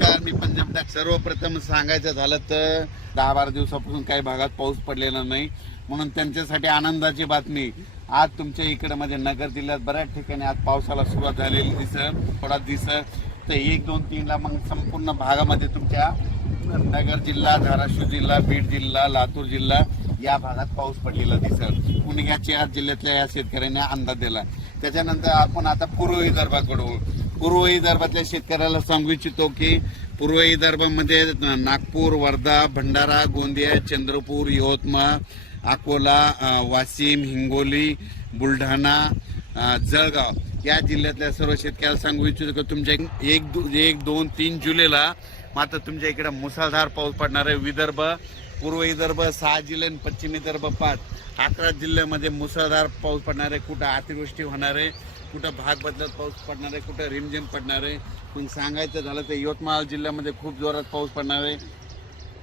नमस्कार मी पंजाब डाक. सर्वप्रथम सांगायचं झालं तर दहा बारा दिवसापासून काही भागात पाऊस पडलेला नाही. म्हणून त्यांच्यासाठी आनंदाची बातमी. आज तुमच्या इकडे मध्ये नगर जिल्ह्यात बऱ्याच ठिकाणी आज पावसाला सुरुवात झालेली दिसत थोडा दिसत तर एक दोन तीनला मग संपूर्ण भागामध्ये तुमच्या नगर जिल्हा धाराशिव जिल्हा बीड जिल्हा लातूर जिल्हा या भागात पाऊस पडलेला दिसत पुण्याच्या या जिल्ह्यातल्या या शेतकऱ्यांनी अंदाज दिला त्याच्यानंतर आपण आता पूर्व विदर्भाकडे पूर्व विदर्भातल्या शेतकऱ्याला सांगू इच्छितो की पूर्व विदर्भामध्ये नागपूर वर्धा भंडारा गोंदिया चंद्रपूर यवतमाळ अकोला वाशिम हिंगोली बुलढाणा जळगाव या जिल्ह्यातल्या सर्व शेतकऱ्याला सांगू इच्छितो की तुमच्या एक दो- एक दोन तीन जुलैला मात्र तुमच्या इकडे मुसळधार पाऊस पडणार आहे. विदर्भ पूर्व विदर्भ सहा जिल्हे आणि पश्चिम विदर्भ पाच. अकरा जिल्ह्यामध्ये मुसळधार पाऊस पडणार आहे. कुठं अतिवृष्टी होणार आहे कुठं भाग बदलत पाऊस पडणार आहे कुठं रिमझिम पडणार आहे. पण सांगायचं झालं तर यवतमाळ जिल्ह्यामध्ये खूप जोरात पाऊस पडणार आहे.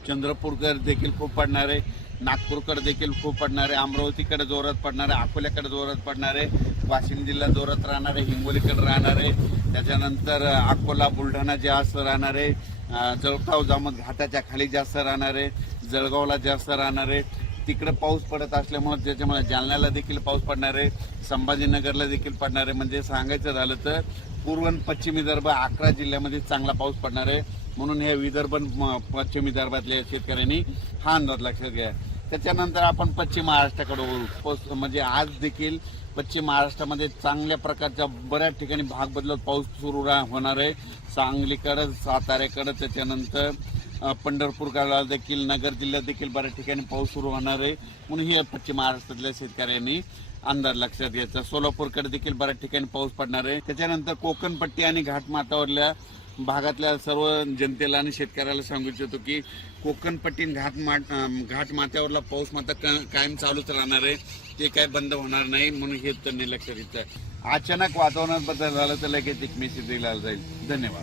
चंद्रपूरकर देखील खूप पडणार आहे. नागपूरकडे देखील खूप पडणार आहे. अमरावतीकडे जोरात पडणार आहे. अकोल्याकडे जोरात पडणार आहे. वाशिम जिल्हा जोरात राहणार आहे. हिंगोलीकडे राहणार आहे. त्याच्यानंतर अकोला बुलढाणा जास्त राहणार आहे. अं, जळगाव घाटाच्या खाली जास्त राहणार आहे. जळगावला जास्त राहणार आहे. तिकडे पाऊस पडत असल्यामुळे त्याच्यामुळे जालन्याला देखील पाऊस पडणार आहे. संभाजीनगरला देखील पडणार आहे. म्हणजे सांगायचं झालं तर पूर्व आणि पश्चिम विदर्भ अकरा जिल्ह्यामध्ये चांगला पाऊस पडणार आहे. म्हणून हे विदर्भ म- पश्चिम विदर्भातल्या शेतकऱ्यांनी हा अंदाज लक्षात घ्या. त्याच्यानंतर आपण पश्चिम महाराष्ट्राकडे पाऊस म्हणजे आज देखील पश्चिम महाराष्ट्रामध्ये चांगल्या प्रकारच्या बऱ्याच ठिकाणी भाग बदलत पाऊस सुरू रा- होणार आहे. सांगलीकडं साताऱ्याकडं त्याच्यानंतर पंढरपूर गावला देखील नगर जिल्ह्यात देखील बऱ्याच ठिकाणी पाऊस सुरू होणार आहे. म्हणून हे पश्चिम महाराष्ट्रातल्या शेतकऱ्यांनी अंदाज लक्षात घ्यायचा. सोलापूरकडे देखील बऱ्याच ठिकाणी पाऊस पडणार आहे. त्याच्यानंतर कोकणपट्टी आणि घाटमाथावरल्या भागातल्या सर्व जनतेला आणि शेतकऱ्याला सांगू इच्छितो की कोकणपट्टी आणि घाट घाट माथ्यावरला पाऊस मात्र कायम चालूच राहणार आहे. ते काय बंद होणार नाही म्हणून हे त्यांनी लक्षात घेतलं. अचानक वातावरणात बदल झाला तर लगेच एक मेसेज दिला जाईल. धन्यवाद.